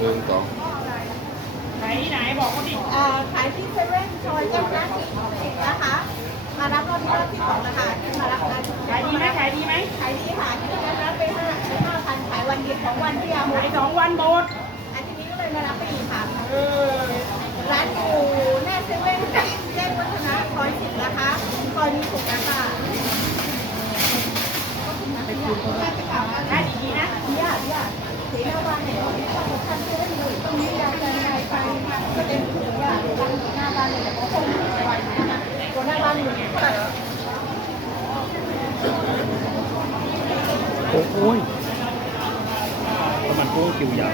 หนึ่งสองไหนที่ไหนบอกเขาดิเอ่อขายที่เซเว่นซอยเจ้าหน้าที่สิบนะคะ มารับรอบที่รอบที่สองนะคะที่มารับงานขายดีไหมขายดีไหมขายดีค่ะที่นั้นรับไปห้าห้าพันขายวันเดียวของวันที่เอาหมขาดยสองวันหมดอันทีนี้ก็เลยมารับไปอีกค่ะเออร้านอยู่หน้าเซเว่นแจ้งวัฒนะซอยสิบนะคะซอยมีสุขนะคะไปคุยกันได้ไปข่าวขายดีๆนะญาติญาติ สียวันเนี่ยท่านเซเว่นอยู่ตรงนี้ยาวจะไงไปก็เต็มถึงว่าหน้าบ้านเลยแต่ก็คงวันนะคะตัวหน้าบ้านอยู่เนี่ยโอ้โอ้ยแล้วมันกุ้งคิวยาว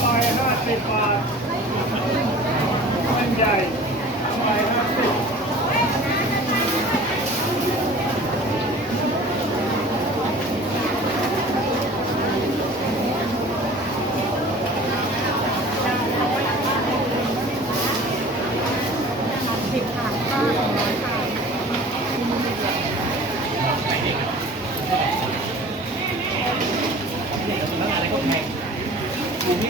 ไปห้าสิบบาทมันใหญ่ไปห้าสิบ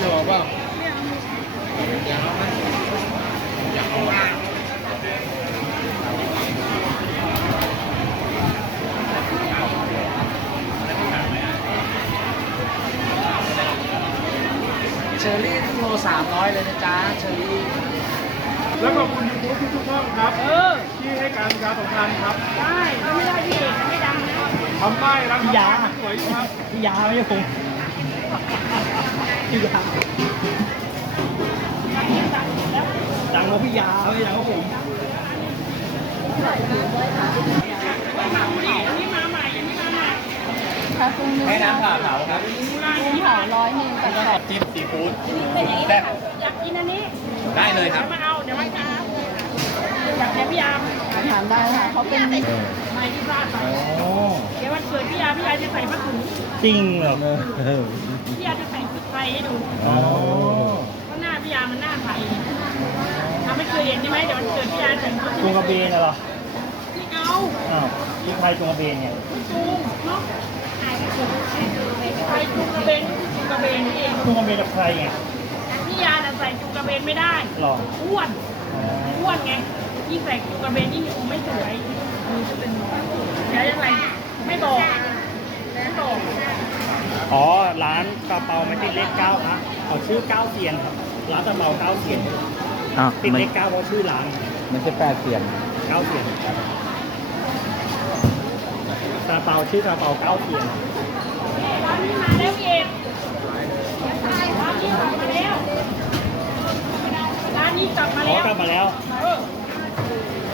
จะบอกว่า เชอรี่ทุกโลสามร้อยเลยนะจ๊ะเชอรี่แล้วขอบคุณทุกทุกทุกช่องครับเออที่ให้การประชาสัมพันธ์ครับได้ถ้าไม่ได้พี่เอกมันไม่ดังนะทำป้ายร้านพี่ยาสวยอยู่ครับพี่ยาไม่ใช่ผมพี่ยาดังกว่าพี่ยาไม่ดังกว่าผมอันนี้มาใหม่อันนี้มาใหม่ค่ะปรุงเนื้อให้น้ำเปล่าเผาครับร้านปรุงนี้ เผาร้อยหนึ่งกับกรอบจิ้มซีฟู้ดแซ่บอยากกินอันนี้ได้เลยครับเดี๋ยวมาเอาเดี๋ยวมาจ้าอยากแกพี่ยามถามได้ค่ะเขาเป็นไม่ที่พลาดไปเดี๋ยววันเกิดพี่ยาพี่ยาจะใส่ผ้าถุงจริงเหรอพี่ยาจะใส่ชุดไทยให้ดูอ๋อเพราะหน้าพี่ยามันหน้าไทยทำไม่เคยเห็นใช่ไหมเดี๋ยววันเกิดพี่ยาใส่ชุดจุงกระเบนน่ะเหรอพี่เอาอ้าวที่ใครจุงกระเบนเนี่ยจูงเนาะ ไทยจูงกระเบนจูงกระเบนนี่เองจุงกระเบนกับใครไงพี่ยาน่ะใส่จูงกระเบนไม่ได้หรออ้วนอ้วนไงยิ่งใส่จูงกระเบนยิ่งไม่สวยมือจะเป็นเดี๋ยวยังไงไม่บอกไม่บอกอ๋อร้านกระเป๋าไม่ติดเลขเก้านะเอาชื่อเก้าเซียนครับร้านกระเป๋าเก้าเซียนติดเลขเก้าเพราะชื่อร้านมันจะแปดเสียนเก้าเซียนกระเปาชื่อกระเปาเก้าเซียนร้านนี้มาแล้วพี่เอกร้านนี้กลับมาแล้วร้านนี้กลับมาอ๋อแล้วกลับมาแล้วเออ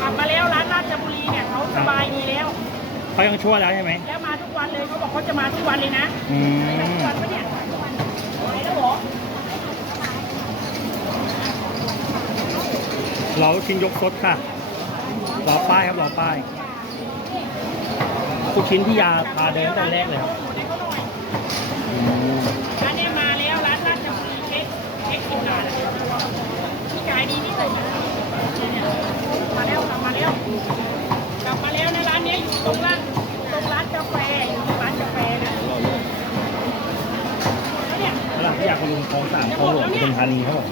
กลับมาแล้วร้านราชบุรีเนี่ยเขาสบายดีแล้ว เขายังชั่วแล้วใช่ไหมแล้วมาทุกวันเลยเขาบอกเขาจะมาทุกวันเลยนะอืมาทุกวันปะเนี่ยไหนแล้วเหรอเราชิ้นยกซดค่ะรอป้ายครับรอป้าย ทุกชิ้นที่ยาพาเดินตั้งแต่แรกเลยครับร้านเนี้มาแล้วร้านราชบุรีเค้กเค้กกินนานที่ขายดีที่สุดมาแล้วกลับมาแล้วกลับมาแล้วนะร้านเนี้ยอยู่ตรงร้านตรงร้านกาแฟอยู่ตรงร้านกาแฟนะแล้วเนี่ยหลังที่อยากคุณลุงคลองสามคลองหลวงปทุมธานีครับผม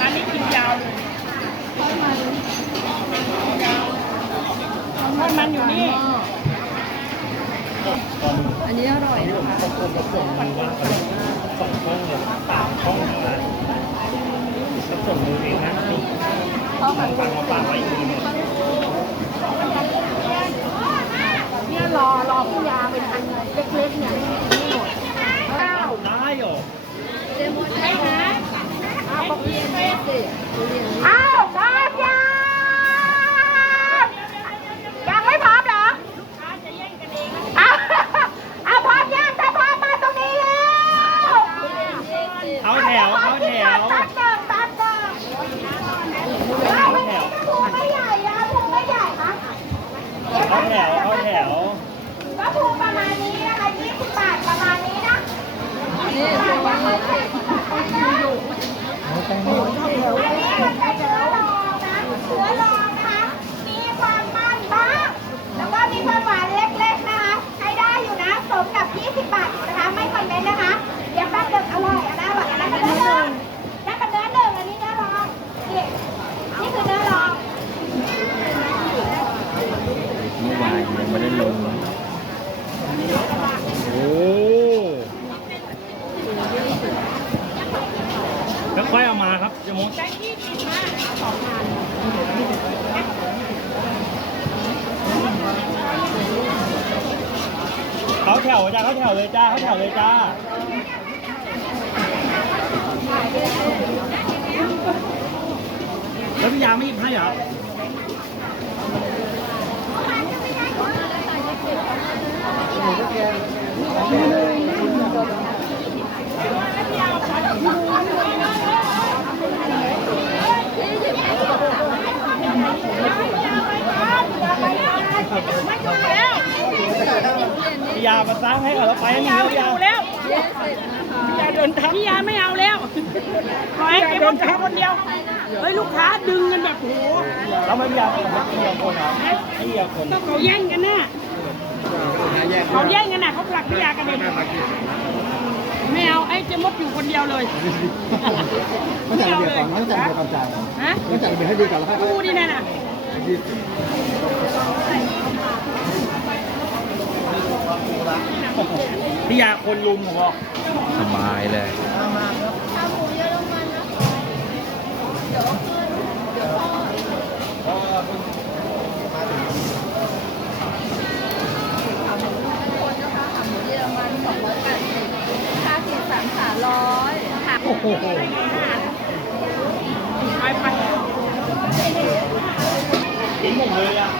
ร้านนี้กินยาวเลยทอดมันอยู่นี่ อันนี้อร่อยนะคะ สองช่องเลยสามช่องนะก็ส่งดูเองนะนี่ ข้าวผัด ฟังมาฟังไว้อีกทีหนึง เนี่ยรอรอพี่ยาเป็นอันเล็กๆเนี่ยนี่หมดข้าได้เหรอเต็มใช่ไหมอ้าวบอกเรียนเสิอ้าวพร้อมยังยังไม่พร้อมเหรอค้าจะแย่งกันเองอ้าวอาพร้อมยังถ้าพร้อมมาตรงนี้แล้วเข้าแถว เข้าแถวเข้าแถวก็คือประมาณนี้นะคะสิบบาทประมาณนี้นะ20บาทนะคะ งค์ยี่สิบมากสองพันเขาแถวจ้าเขาแถวเลยจ้าเขาแถวเลยจ้าแล้วพี่ยาไม่หยิบให้เหรอไม่อยู่แล้ว พี่ยามาสร้างให้กับเราไปพี่นี่ยาแล้วไม่พี่เอายาแล้วพี่ยาเดินทับพี่ยาไม่เอาแล้วปล่อยให้เก็บรถแค่คนเดียวเฮ้ยลูกค้าดึงกันแบบโหแล้วไม่พี่ยาไม่พี่ยาคนเหรอให้พี่ยาคนต้องเขาแย่งกันน่ะเขาแย่งกันน่ะเขาผลักพี่ยากันเองไม่เอาไอ้เจมดอยู่คนเดียวเลยต้องจัดระเบียบก่อนต้องจัดระเบียบก่อนจ่ายฮะต้องจัดระเบียบให้ดีก่อนแล้วค่อยกูนี่น่ะน่ะ พี่ยาคนลุมผมบอกสบายเลยเยอรมันสองร้อยแปดสิบค่าขีดสามขาร้อยค่ะโอ้โหไปไปกินหมดเลยอะ